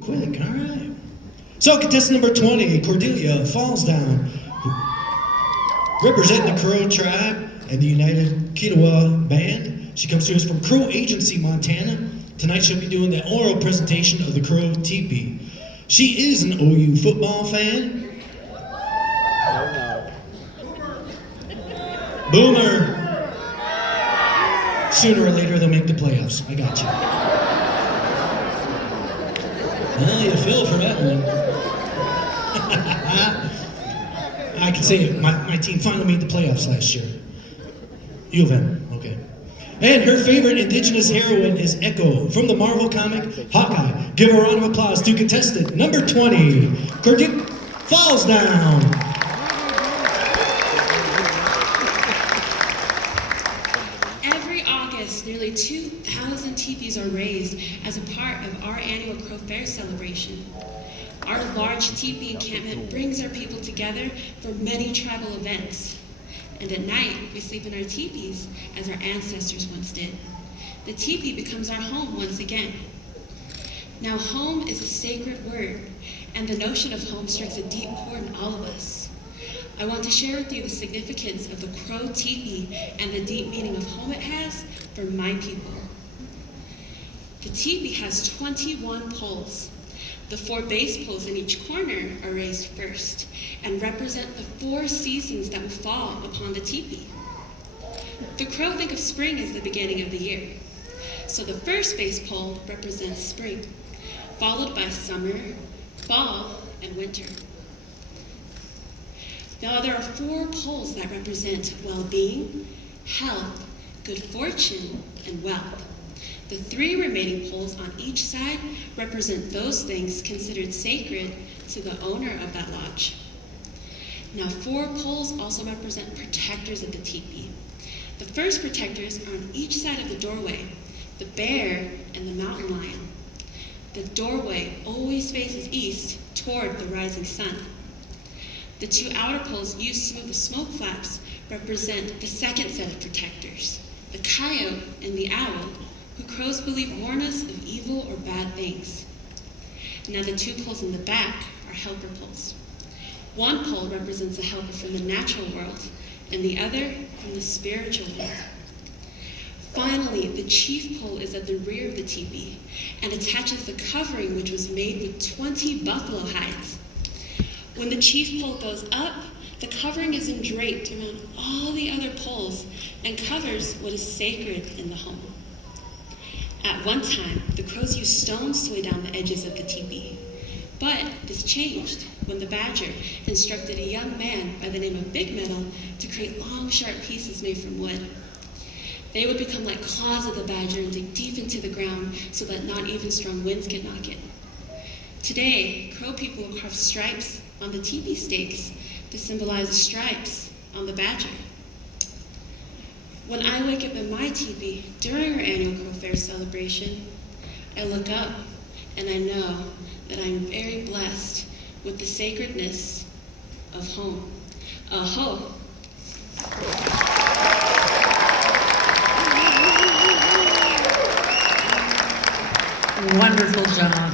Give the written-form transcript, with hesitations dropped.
Quick, all right. So contestant number 20, Cornelia, falls down. Representing the Crow tribe and the United Kiowa Band. She comes to us from Crow Agency, Montana. Tonight she'll be doing the oral presentation of the Crow Tipi. She is an OU football fan. Boomer. Sooner or later they'll make the playoffs. I got you. Well, you feel for that one. I can say it. My team finally made the playoffs last year. U of M, okay. And her favorite indigenous heroine is Echo from the Marvel comic Hawkeye. Give a round of applause to contestant number 20, Cornelia falls down. Every August, nearly 2,000 teepees are raised as a part of our annual Crow Fair celebration. Our large teepee encampment brings our people together for many tribal events. And at night, we sleep in our teepees as our ancestors once did. The teepee becomes our home once again. Now, home is a sacred word, and the notion of home strikes a deep chord in all of us. I want to share with you the significance of the Crow teepee and the deep meaning of home it has for my people. The teepee has 21 poles. The 4 base poles in each corner are raised first and represent the 4 seasons that will fall upon the teepee. The Crow think of spring as the beginning of the year. So the first base pole represents spring, followed by summer, fall, and winter. Now there are 4 poles that represent well-being, health, good fortune, and wealth. The 3 remaining poles on each side represent those things considered sacred to the owner of that lodge. Now 4 poles also represent protectors of the teepee. The first protectors are on each side of the doorway, the bear and the mountain lion. The doorway always faces east toward the rising sun. The 2 outer poles used to move the smoke flaps represent the second set of protectors, the coyote and the owl, who crows believe warn us of evil or bad things. Now the 2 poles in the back are helper poles. One pole represents a helper from the natural world, and the other from the spiritual world. Finally, the chief pole is at the rear of the teepee and attaches the covering, which was made with 20 buffalo hides. When the chief pole goes up, the covering is draped around all the other poles and covers what is sacred in the home. At one time, the Crows used stones to lay down the edges of the teepee. But this changed when the Badger instructed a young man by the name of Big Metal to create long, sharp pieces made from wood. They would become like claws of the Badger and dig deep into the ground so that not even strong winds could knock it. Today, Crow people will carve stripes on the teepee stakes to symbolize the stripes on the Badger. When I wake up in my teepee during our annual Crow Fair celebration, I look up and I know that I'm very blessed with the sacredness of home. Aho! Wonderful job.